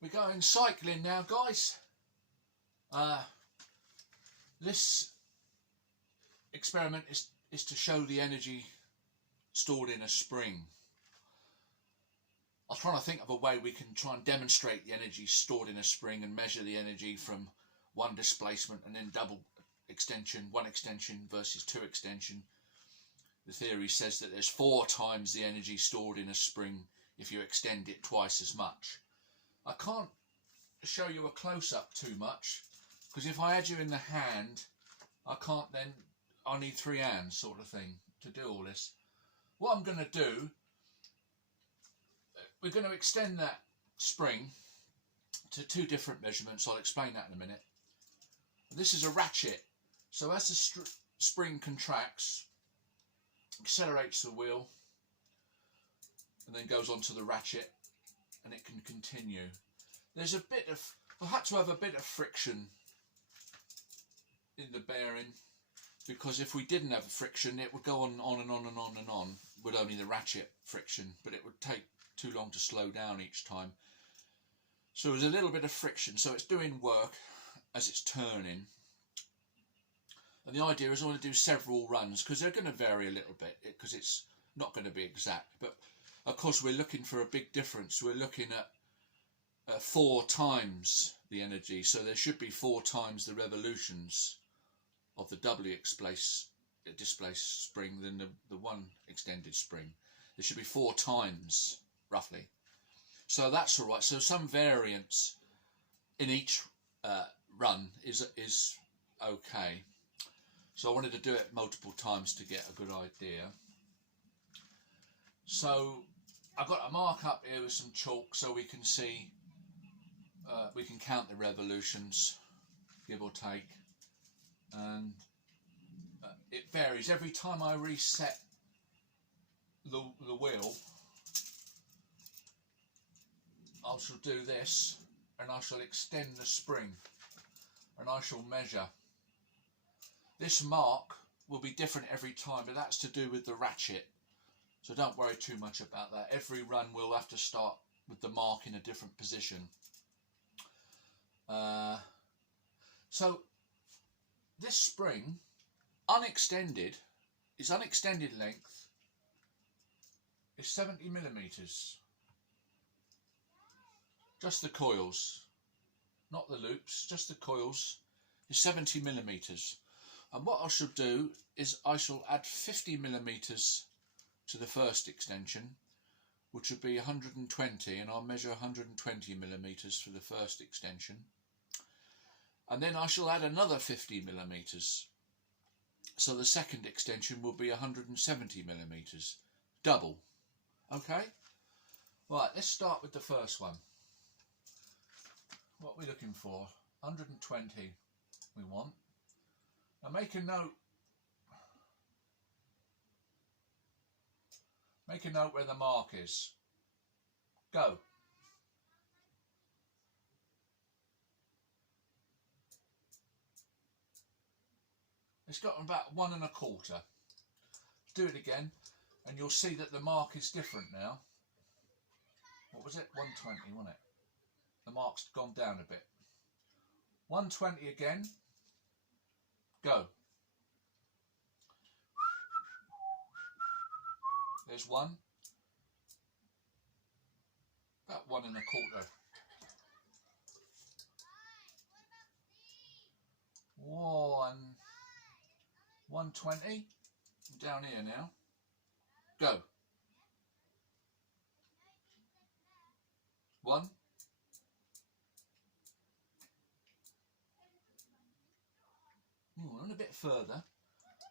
We're going cycling now, guys. This experiment is to show the energy stored in a spring. I was trying to think of a way we can try and demonstrate the energy stored in a spring and measure the energy from one displacement and then double extension, one extension versus two extension. The theory says that there's 4 times the energy stored in a spring if you extend it twice as much. I can't show you a close-up too much because if I had you in the hand, I need 3 hands sort of thing to do all this. What I'm going to do, we're going to extend that spring to 2 different measurements. I'll explain that in a minute. This is a ratchet, so as the spring contracts, accelerates the wheel and then goes onto the ratchet and it can continue. There's a bit of, I had to have a bit of friction in the bearing, because if we didn't have a friction it would go on and on and on and on with only the ratchet friction, but it would take too long to slow down each time. So there's a little bit of friction, so it's doing work as it's turning. And the idea is I want to do several runs because they're going to vary a little bit because it's not going to be exact. But of course we're looking for a big difference. We're looking at 4 times the energy, so there should be 4 times the revolutions of the doubly displaced spring than the one extended spring. There should be 4 times roughly. So that's all right. So some variance in each run is okay. So I wanted to do it multiple times to get a good idea. So I've got a mark up here with some chalk so we can see, we can count the revolutions, give or take. And it varies. Every time I reset the wheel, I shall do this and I shall extend the spring and I shall measure. This mark will be different every time, but that's to do with the ratchet, so don't worry too much about that. Every run we'll have to start with the mark in a different position. So this spring, unextended, its unextended length is 70 millimeters. Just the coils, not the loops, just the coils is 70 millimeters. And what I shall do is I shall add 50 millimeters to the first extension, which would be 120, and I'll measure 120 millimeters for the first extension. And then I shall add another 50 millimeters. So the second extension will be 170 millimeters, double. Okay? Right, let's start with the first one. What are we looking for? 120 we want. Now make a note where the mark is. Go. It's got about 1 1/4. Do it again and you'll see that the mark is different now. What was it? 120, wasn't it? The mark's gone down a bit. 120 again. Go. There's 1. About 1 1/4. 120. Down here now. Go. 1. And a bit further.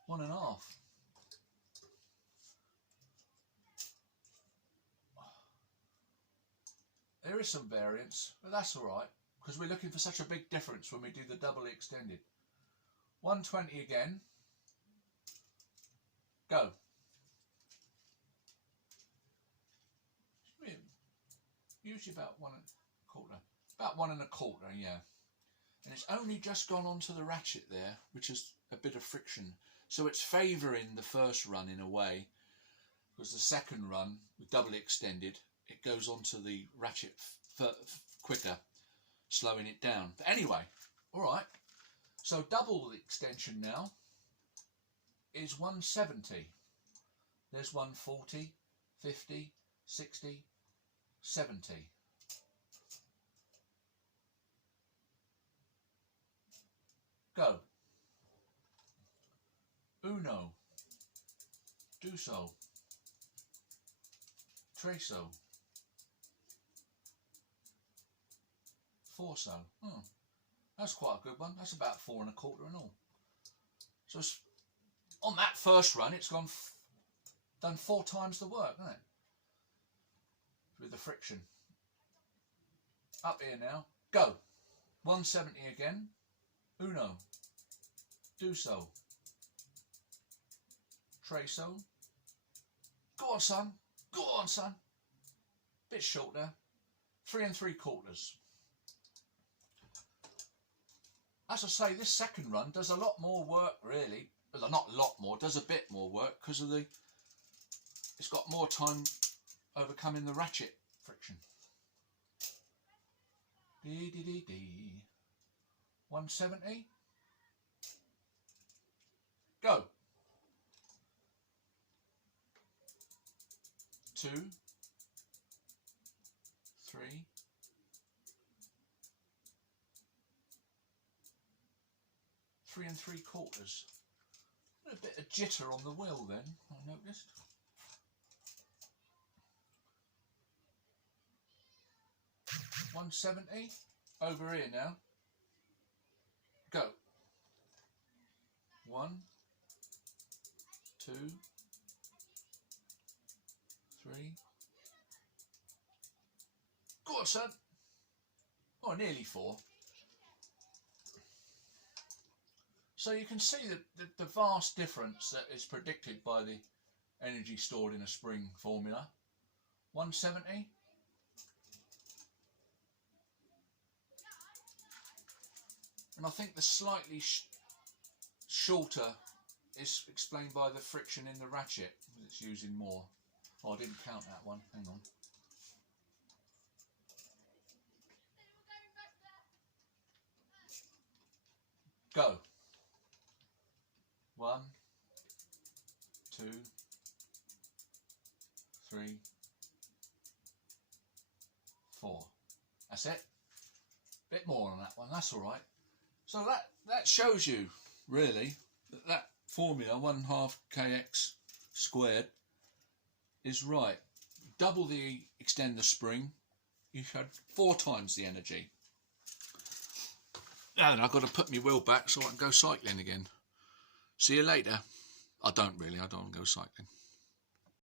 1 1/2. There is some variance, but that's alright, because we're looking for such a big difference when we do the doubly extended. 120 again. Go. Usually about 1 1/4. About 1 1/4, yeah. And it's only just gone onto the ratchet there, which is a bit of friction. So it's favouring the first run in a way, because the second run, with doubly extended, it goes onto the ratchet quicker, slowing it down. But anyway, all right. So double the extension now is 170. There's 140, 50, 60, 70. Go. Uno. Duso. Treso. Forso. That's quite a good one. That's about 4 1/4 in all. So on that first run, it's done 4 times the work, hasn't it? With the friction. Up here now. Go. 170 again. Uno. Duso. Treso. Go on, son. Go on, son. Bit short there. 3 3/4. As I say, this second run does a lot more work, really. Well, not a lot more, does a bit more work because of it's got more time overcoming the ratchet friction. 170. Go. 2, 3, 3 3/4. A bit of jitter on the wheel then, I noticed. $170 over here now. Go. 1, 2, 3. Go on, son. Oh, nearly 4. So you can see the vast difference that is predicted by the energy stored in a spring formula. 170. And I think the slightly shorter is explained by the friction in the ratchet. It's using more. Oh, I didn't count that one. Hang on. Go. 1, 2, 3, 4. That's it. Bit more on that one. That's all right. So that shows you really that formula 1/2 kx squared is right. Double the extend the spring, you had 4 times the energy. And I've got to put my wheel back so I can go cycling again. See you later. I don't want to go cycling.